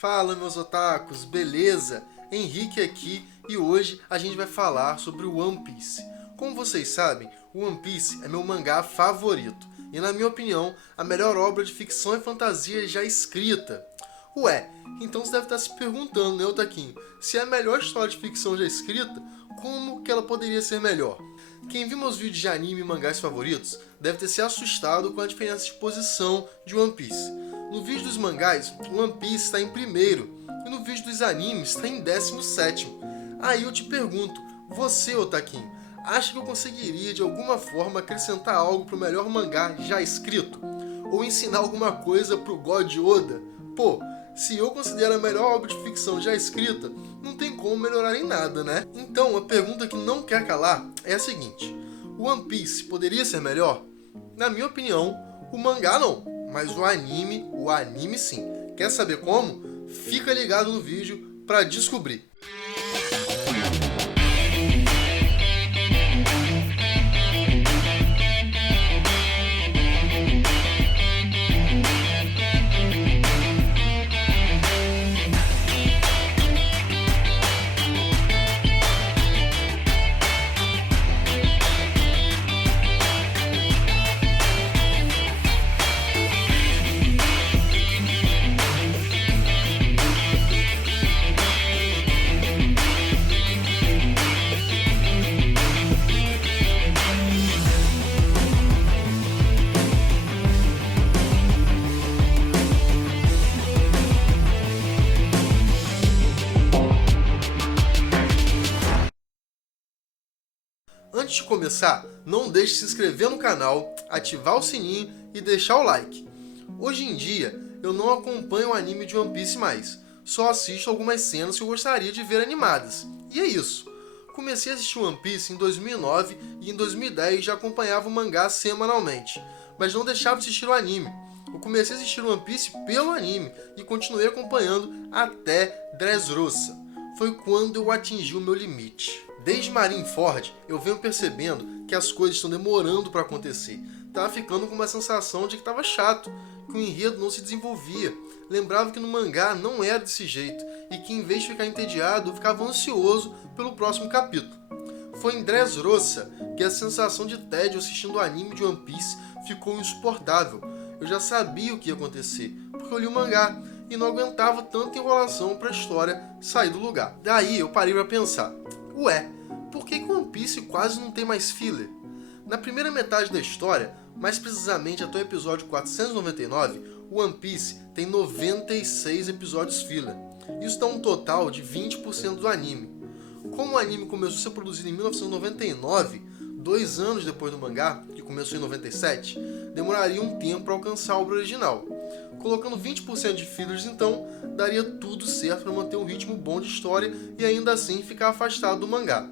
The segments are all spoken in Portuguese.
Fala, meus otakus, beleza? Henrique aqui e hoje a gente vai falar sobre o One Piece. Como vocês sabem, o One Piece é meu mangá favorito e, na minha opinião, a melhor obra de ficção e fantasia já escrita. Ué, então você deve estar se perguntando, né, Otaquinho? Se é a melhor história de ficção já escrita, como que ela poderia ser melhor? Quem viu meus vídeos de anime e mangás favoritos deve ter se assustado com a diferença de posição de One Piece. No vídeo dos mangás, One Piece está em primeiro, e no vídeo dos animes está em 17º. Aí eu te pergunto, você, Otaquinho, acha que eu conseguiria de alguma forma acrescentar algo para o melhor mangá já escrito? Ou ensinar alguma coisa pro God Oda? Pô, se eu considero a melhor obra de ficção já escrita, não tem como melhorar em nada, né? Então, a pergunta que não quer calar é a seguinte: o One Piece poderia ser melhor? Na minha opinião, o mangá não, mas o anime sim. Quer saber como? Fica ligado no vídeo para descobrir. Antes de começar, não deixe de se inscrever no canal, ativar o sininho e deixar o like. Hoje em dia, eu não acompanho o anime de One Piece mais, só assisto algumas cenas que eu gostaria de ver animadas. E é isso. Comecei a assistir One Piece em 2009 e em 2010 já acompanhava o mangá semanalmente, mas não deixava de assistir o anime. Eu comecei a assistir One Piece pelo anime e continuei acompanhando até Dressrosa. Foi quando eu atingi o meu limite. Desde Marineford, eu venho percebendo que as coisas estão demorando para acontecer. Tava ficando com uma sensação de que estava chato, que o enredo não se desenvolvia. Lembrava que no mangá não era desse jeito e que, em vez de ficar entediado, eu ficava ansioso pelo próximo capítulo. Foi em Dressrosa que a sensação de tédio assistindo o anime de One Piece ficou insuportável. Eu já sabia o que ia acontecer, porque eu li o mangá e não aguentava tanta enrolação para a história sair do lugar. Daí eu parei para pensar, ué, por que One Piece quase não tem mais filler? Na primeira metade da história, mais precisamente até o episódio 499, One Piece tem 96 episódios filler. Isso dá um total de 20% do anime. Como o anime começou a ser produzido em 1999, 2 anos depois do mangá, que começou em 97, demoraria um tempo para alcançar a obra original. Colocando 20% de fillers, então, daria tudo certo para manter um ritmo bom de história e ainda assim ficar afastado do mangá.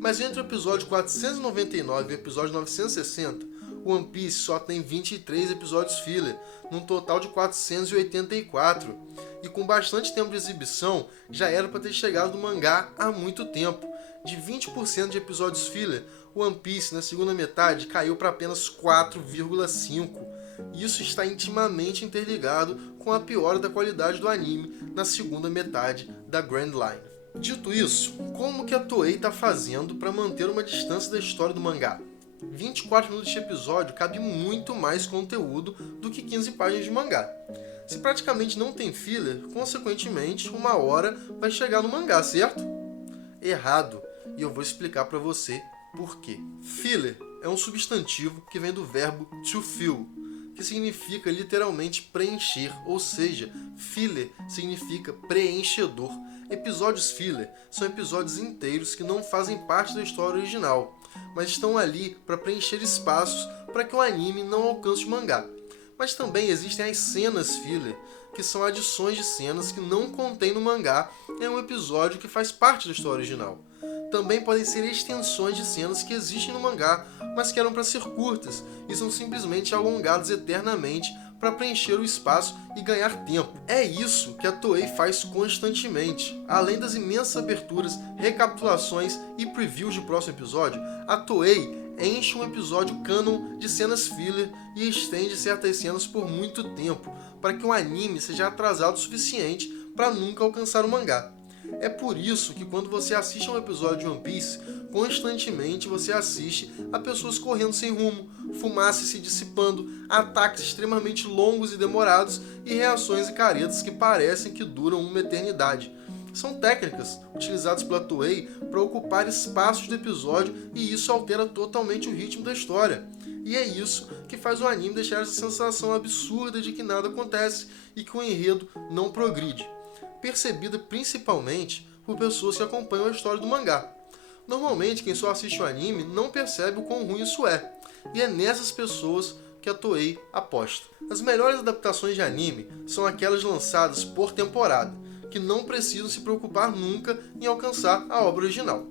Mas entre o episódio 499 e o episódio 960, One Piece só tem 23 episódios filler, num total de 484. E com bastante tempo de exibição, já era para ter chegado no mangá há muito tempo. De 20% de episódios filler, One Piece na segunda metade caiu para apenas 4,5%. Isso está intimamente interligado com a piora da qualidade do anime na segunda metade da Grand Line. Dito isso, como que a Toei está fazendo para manter uma distância da história do mangá? 24 minutos de episódio cabe muito mais conteúdo do que 15 páginas de mangá. Se praticamente não tem filler, consequentemente, 1 hora vai chegar no mangá, certo? Errado, e eu vou explicar para você por quê. Filler é um substantivo que vem do verbo to fill, que significa literalmente preencher, ou seja, filler significa preenchedor. Episódios filler são episódios inteiros que não fazem parte da história original, mas estão ali para preencher espaços para que o anime não alcance o mangá. Mas também existem as cenas filler, que são adições de cenas que não contém no mangá em um episódio que faz parte da história original. Também podem ser extensões de cenas que existem no mangá, mas que eram para ser curtas e são simplesmente alongadas eternamente para preencher o espaço e ganhar tempo. É isso que a Toei faz constantemente. Além das imensas aberturas, recapitulações e previews de próximo episódio, a Toei enche um episódio canon de cenas filler e estende certas cenas por muito tempo, para que o anime seja atrasado o suficiente para nunca alcançar o mangá. É por isso que quando você assiste a um episódio de One Piece, constantemente você assiste a pessoas correndo sem rumo, fumaça se dissipando, ataques extremamente longos e demorados e reações e caretas que parecem que duram uma eternidade. São técnicas utilizadas pela Toei para ocupar espaços do episódio e isso altera totalmente o ritmo da história. E é isso que faz o anime deixar essa sensação absurda de que nada acontece e que o enredo não progride, percebida principalmente por pessoas que acompanham a história do mangá. Normalmente, quem só assiste o anime não percebe o quão ruim isso é, e é nessas pessoas que a Toei aposta. As melhores adaptações de anime são aquelas lançadas por temporada, que não precisam se preocupar nunca em alcançar a obra original.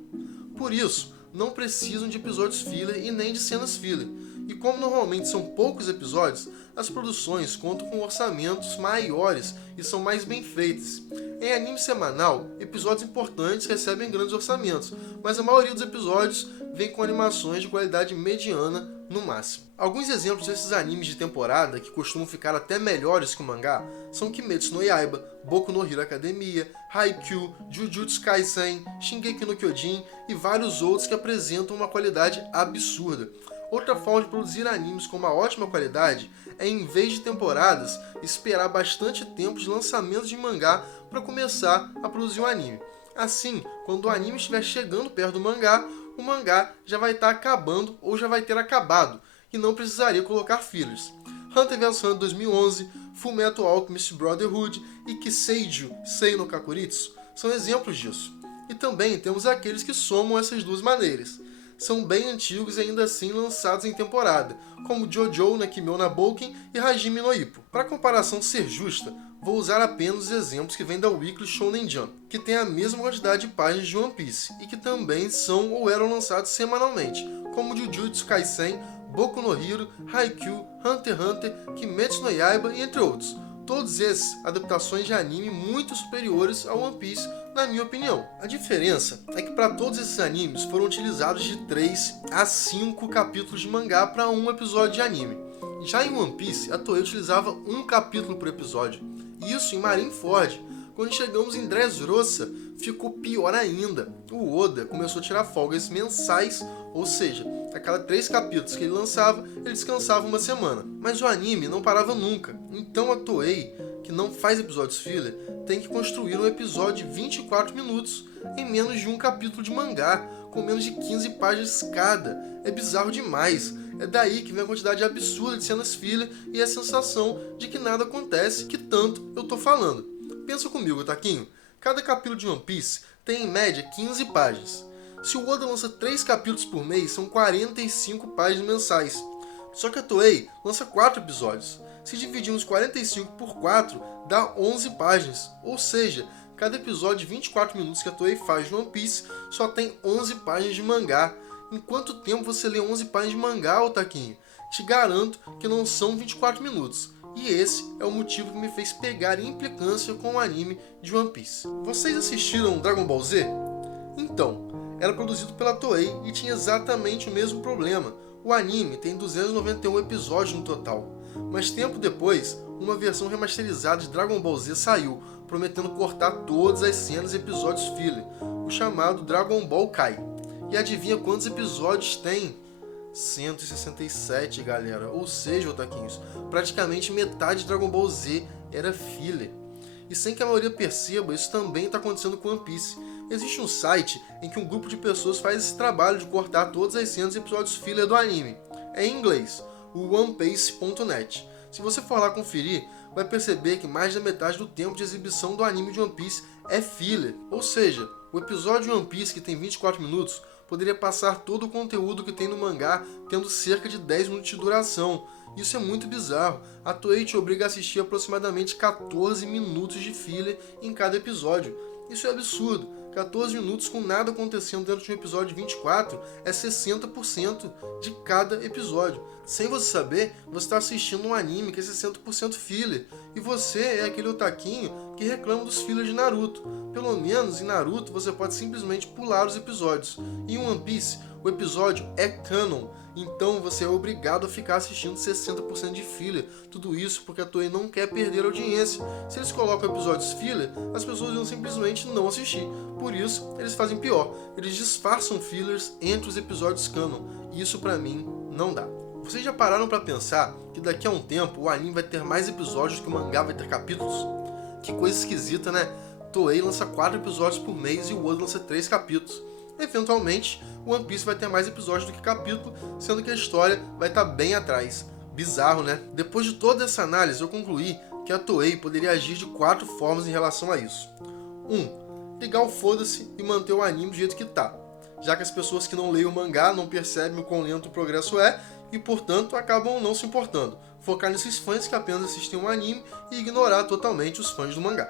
Por isso, não precisam de episódios filler e nem de cenas filler, e como normalmente são poucos episódios, as produções contam com orçamentos maiores e são mais bem feitas. Em anime semanal, episódios importantes recebem grandes orçamentos, mas a maioria dos episódios vem com animações de qualidade mediana no máximo. Alguns exemplos desses animes de temporada, que costumam ficar até melhores que o mangá, são Kimetsu no Yaiba, Boku no Hero Academia, Haikyuu, Jujutsu Kaisen, Shingeki no Kyojin e vários outros que apresentam uma qualidade absurda. Outra forma de produzir animes com uma ótima qualidade é, em vez de temporadas, esperar bastante tempo de lançamento de mangá para começar a produzir um anime. Assim, quando o anime estiver chegando perto do mangá, o mangá já vai estar acabando ou já vai ter acabado, e não precisaria colocar fillers. Hunter vs Hunter 2011, Fullmetal Alchemist Brotherhood e Kiseiju Sei no Kakuritsu são exemplos disso. E também temos aqueles que somam essas duas maneiras. São bem antigos e ainda assim lançados em temporada, como Jojo no Kimi no Bouken e Hajime no Ippo. Para comparação ser justa, vou usar apenas os exemplos que vêm da Weekly Shonen Jump, que tem a mesma quantidade de páginas de One Piece, e que também são ou eram lançados semanalmente, como Jujutsu Kaisen, Boku no Hero, Haikyuu, Hunter x Hunter, Kimetsu no Yaiba e entre outros. Todos esses adaptações de anime muito superiores ao One Piece, na minha opinião. A diferença é que para todos esses animes foram utilizados de 3 a 5 capítulos de mangá para um episódio de anime. Já em One Piece, a Toei utilizava um capítulo por episódio. Isso em Marineford. Quando chegamos em Dressrosa, ficou pior ainda. O Oda começou a tirar folgas mensais, ou seja, a cada 3 capítulos que ele lançava, ele descansava uma semana. Mas o anime não parava nunca. Então a Toei, que não faz episódios filler, tem que construir um episódio de 24 minutos em menos de um capítulo de mangá, com menos de 15 páginas cada. É bizarro demais. É daí que vem a quantidade absurda de cenas filler e a sensação de que nada acontece, que tanto eu tô falando. Pensa comigo, Taquinho. Cada capítulo de One Piece tem em média 15 páginas. Se o Oda lança 3 capítulos por mês, são 45 páginas mensais. Só que a Toei lança 4 episódios. Se dividirmos 45 por 4, dá 11 páginas. Ou seja, cada episódio de 24 minutos que a Toei faz de One Piece só tem 11 páginas de mangá. Em quanto tempo você lê 11 páginas de mangá, ô Taquinho? Te garanto que não são 24 minutos. E esse é o motivo que me fez pegar implicância com o anime de One Piece. Vocês assistiram Dragon Ball Z? Então, era produzido pela Toei e tinha exatamente o mesmo problema. O anime tem 291 episódios no total. Mas tempo depois, uma versão remasterizada de Dragon Ball Z saiu, prometendo cortar todas as cenas e episódios filler, o chamado Dragon Ball Kai. E adivinha quantos episódios tem? 167, galera. Ou seja, otaquinhos, praticamente metade de Dragon Ball Z era filler. E sem que a maioria perceba, isso também está acontecendo com One Piece. Existe um site em que um grupo de pessoas faz esse trabalho de cortar todas as cenas e episódios filler do anime. É em inglês, o onepiece.net. Se você for lá conferir, vai perceber que mais da metade do tempo de exibição do anime de One Piece é filler. Ou seja, o episódio de One Piece, que tem 24 minutos, poderia passar todo o conteúdo que tem no mangá, tendo cerca de 10 minutos de duração. Isso é muito bizarro. A Toei te obriga a assistir aproximadamente 14 minutos de filler em cada episódio. Isso é absurdo. 14 minutos com nada acontecendo dentro de um episódio de 24 é 60% de cada episódio. Sem você saber, você está assistindo um anime que é 60% filler. E você é aquele otaquinho que reclama dos fillers de Naruto. Pelo menos em Naruto você pode simplesmente pular os episódios. Em One Piece, o episódio é canon, então você é obrigado a ficar assistindo 60% de filler. Tudo isso porque a Toei não quer perder a audiência. Se eles colocam episódios filler, as pessoas vão simplesmente não assistir. Por isso, eles fazem pior. Eles disfarçam fillers entre os episódios canon. E isso pra mim não dá. Vocês já pararam pra pensar que daqui a um tempo o anime vai ter mais episódios que o mangá vai ter capítulos? Que coisa esquisita, né? Toei lança 4 episódios por mês e o Oda lança 3 capítulos. Eventualmente, o One Piece vai ter mais episódios do que capítulo, sendo que a história vai estar bem atrás. Bizarro, né? Depois de toda essa análise, eu concluí que a Toei poderia agir de 4 formas em relação a isso. 1. Ligar o foda-se e manter o anime do jeito que tá, já que as pessoas que não leem o mangá não percebem o quão lento o progresso é e, portanto, acabam não se importando. Focar nesses fãs que apenas assistem o anime e ignorar totalmente os fãs do mangá.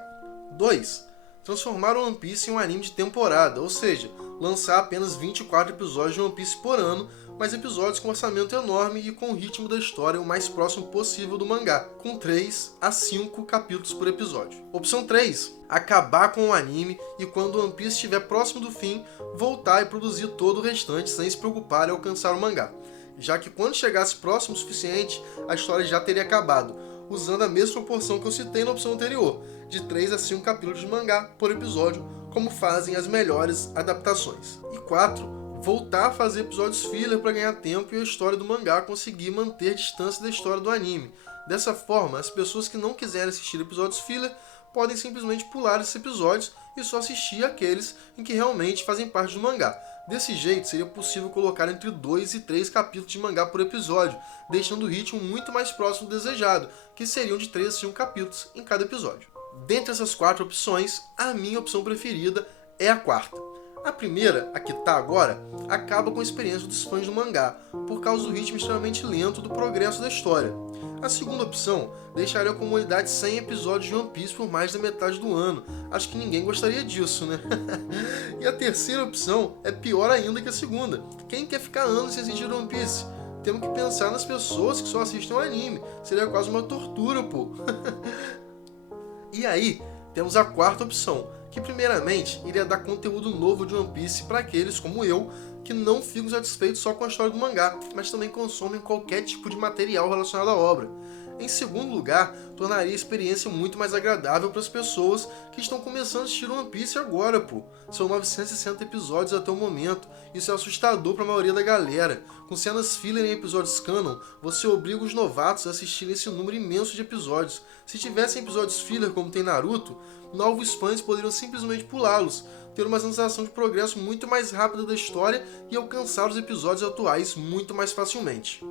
2. Transformar o One Piece em um anime de temporada, ou seja, lançar apenas 24 episódios de One Piece por ano, mas episódios com orçamento enorme e com o ritmo da história o mais próximo possível do mangá, com 3 a 5 capítulos por episódio. Opção 3. Acabar com o anime e quando o One Piece estiver próximo do fim, voltar e produzir todo o restante sem se preocupar em alcançar o mangá, já que quando chegasse próximo o suficiente, a história já teria acabado, usando a mesma proporção que eu citei na opção anterior, de 3 a 5 capítulos de mangá por episódio, como fazem as melhores adaptações. E 4. Voltar a fazer episódios filler para ganhar tempo e a história do mangá conseguir manter distância da história do anime. Dessa forma, as pessoas que não quiserem assistir episódios filler podem simplesmente pular esses episódios e só assistir aqueles em que realmente fazem parte do mangá. Desse jeito, seria possível colocar entre 2 e 3 capítulos de mangá por episódio, deixando o ritmo muito mais próximo do desejado, que seriam de 3 a 5 capítulos em cada episódio. Dentre essas 4 opções, a minha opção preferida é a quarta. A primeira, a que tá agora, acaba com a experiência dos fãs do mangá, por causa do ritmo extremamente lento do progresso da história. A segunda opção deixaria a comunidade sem episódios de One Piece por mais da metade do ano. Acho que ninguém gostaria disso, né? E a terceira opção é pior ainda que a segunda. Quem quer ficar anos sem assistir One Piece? Temos que pensar nas pessoas que só assistem o anime. Seria quase uma tortura, pô. E aí, temos a quarta opção, que primeiramente iria dar conteúdo novo de One Piece para aqueles como eu, que não ficam satisfeitos só com a história do mangá, mas também consomem qualquer tipo de material relacionado à obra. Em segundo lugar, tornaria a experiência muito mais agradável para as pessoas que estão começando a assistir One Piece agora, pô. São 960 episódios até o momento, isso é assustador para a maioria da galera. Com cenas filler em episódios canon, você obriga os novatos a assistirem esse número imenso de episódios. Se tivessem episódios filler como tem Naruto, novos fãs poderiam simplesmente pulá-los, ter uma sensação de progresso muito mais rápida da história e alcançar os episódios atuais muito mais facilmente.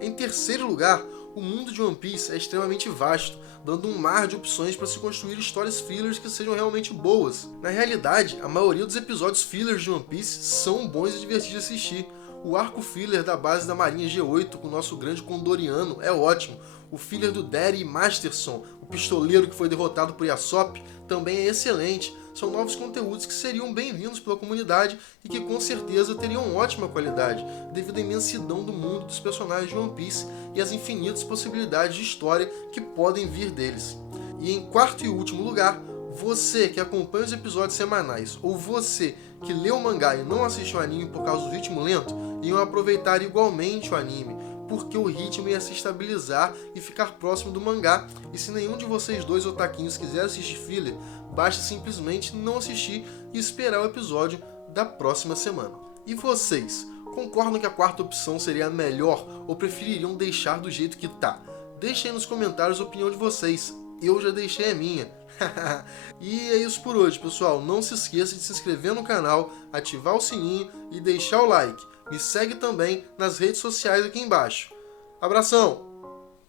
Em terceiro lugar, o mundo de One Piece é extremamente vasto, dando um mar de opções para se construir histórias fillers que sejam realmente boas. Na realidade, a maioria dos episódios fillers de One Piece são bons e divertidos de assistir. O arco filler da base da Marinha G8 com o nosso grande Condoriano é ótimo. O filler do Derry Masterson, o pistoleiro que foi derrotado por Yasop, também é excelente. São novos conteúdos que seriam bem-vindos pela comunidade e que com certeza teriam ótima qualidade, devido à imensidão do mundo dos personagens de One Piece e às infinitas possibilidades de história que podem vir deles. E em quarto e último lugar, você que acompanha os episódios semanais ou você que lê o mangá e não assiste o anime por causa do ritmo lento, iam aproveitar igualmente o anime, porque o ritmo ia se estabilizar e ficar próximo do mangá, e se nenhum de vocês dois otaquinhos quiser assistir filler, basta simplesmente não assistir e esperar o episódio da próxima semana. E vocês, concordam que a quarta opção seria a melhor ou prefeririam deixar do jeito que tá? Deixem aí nos comentários a opinião de vocês, eu já deixei a minha. E é isso por hoje, pessoal. Não se esqueça de se inscrever no canal, ativar o sininho e deixar o like. Me segue também nas redes sociais aqui embaixo. Abração!